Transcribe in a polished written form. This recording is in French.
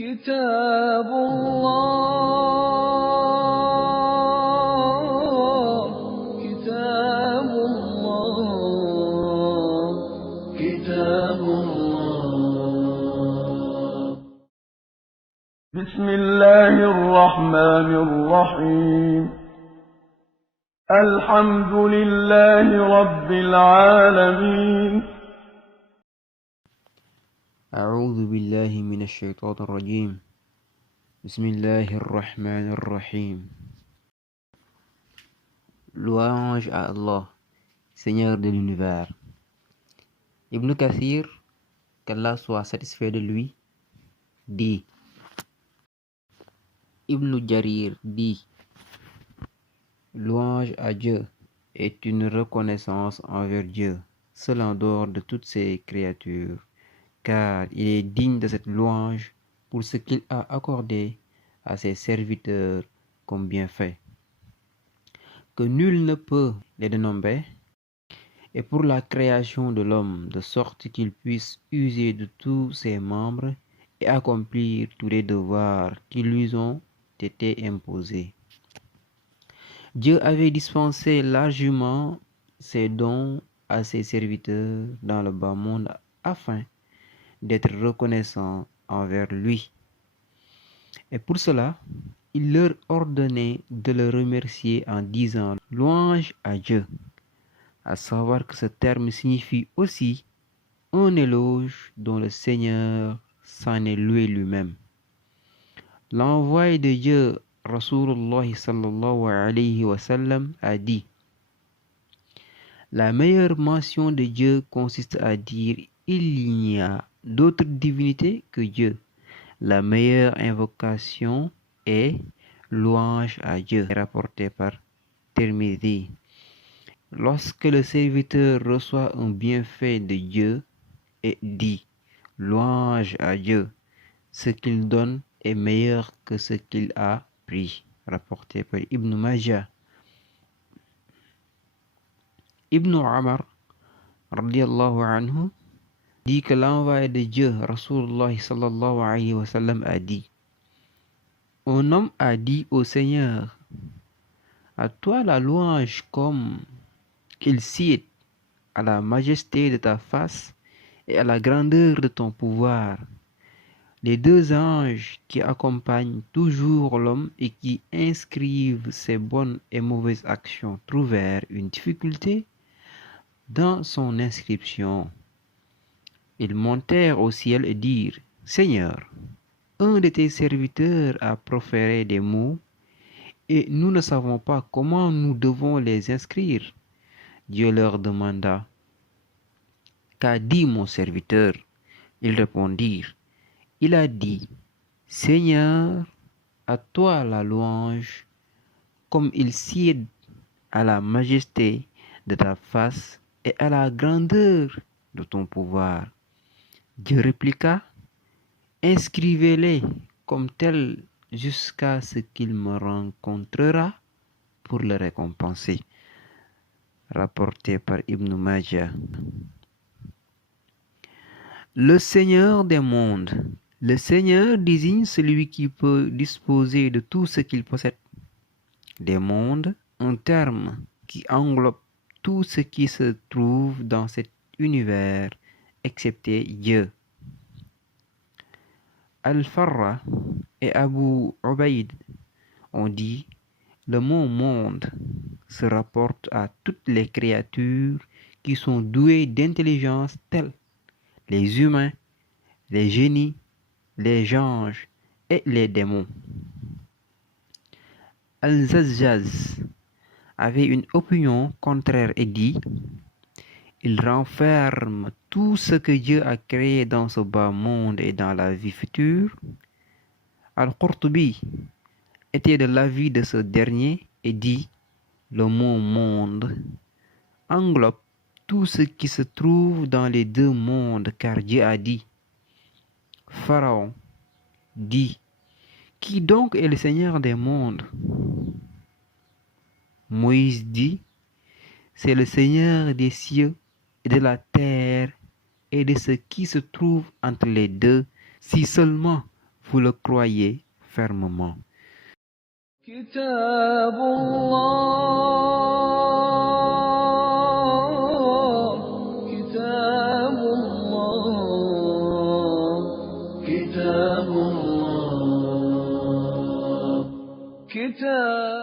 كتاب الله كتاب الله كتاب الله. بسم الله الرحمن الرحيم. الحمد لله رب العالمين. أعوذ بالله من الشيطان الرجيم. بسم الله الرحمن الرحيم. Louange à Allah, Seigneur de l'univers. Ibn Kathir, qu'Allah soit satisfait de lui, dit. Ibn Jarir dit. Louange à Dieu est une reconnaissance envers Dieu, seul en dehors de toutes ses créatures, car il est digne de cette louange pour ce qu'il a accordé à ses serviteurs comme bienfait, que nul ne peut les dénombrer, et pour la création de l'homme, de sorte qu'il puisse user de tous ses membres et accomplir tous les devoirs qui lui ont été imposés. Dieu avait dispensé largement ses dons à ses serviteurs dans le bas monde afin d'être reconnaissant envers lui. Et pour cela, il leur ordonnait de le remercier en disant louange à Dieu, à savoir que ce terme signifie aussi un éloge dont le Seigneur s'en est loué lui-même. L'envoyé de Dieu, Rasulullah sallallahu alayhi wa sallam, a dit: la meilleure mention de Dieu consiste à dire il n'y a d'autre divinité que Dieu. La meilleure invocation est louange à Dieu, rapporté par Tirmidhi. Lorsque le serviteur reçoit un bienfait de Dieu et dit louange à Dieu, ce qu'il donne est meilleur que ce qu'il a pris, rapporté par Ibn Majah. Ibn Umar radiyallahu anhu dit que l'envoyé de Dieu, Rasulullah sallallahu alayhi wa sallam, a dit: un homme a dit au Seigneur, à toi la louange comme il sied à la majesté de ta face et à la grandeur de ton pouvoir. Les deux anges qui accompagnent toujours l'homme et qui inscrivent ses bonnes et mauvaises actions trouvèrent une difficulté dans son inscription. Ils montèrent au ciel et dirent: Seigneur, un de tes serviteurs a proféré des mots et nous ne savons pas comment nous devons les inscrire. Dieu leur demanda: qu'a dit mon serviteur? Ils répondirent: il a dit, Seigneur, à toi la louange, comme il sied à la majesté de ta face et à la grandeur de ton pouvoir. Dieu répliqua: inscrivez-les comme tels jusqu'à ce qu'il me rencontrera pour le récompenser. Rapporté par Ibn Majah. Le Seigneur des mondes. Le Seigneur désigne celui qui peut disposer de tout ce qu'il possède. Des mondes, un terme qui englobe tout ce qui se trouve dans cet univers, excepté Dieu. Al-Farra et Abu Ubaid ont dit: le mot monde se rapporte à toutes les créatures qui sont douées d'intelligence telles les humains, les génies, les anges et les démons. Al-Zazzaz avait une opinion contraire et dit: il renferme tout ce que Dieu a créé dans ce bas monde et dans la vie future. Al-Qurtubi était de l'avis de ce dernier et dit: le mot monde englobe tout ce qui se trouve dans les deux mondes, car Dieu a dit. Pharaon dit: qui donc est le Seigneur des mondes? Moïse dit: c'est le Seigneur des cieux et de la terre et de ce qui se trouve entre les deux, si seulement vous le croyez fermement. كتاب الله كتاب الله كتاب الله كتاب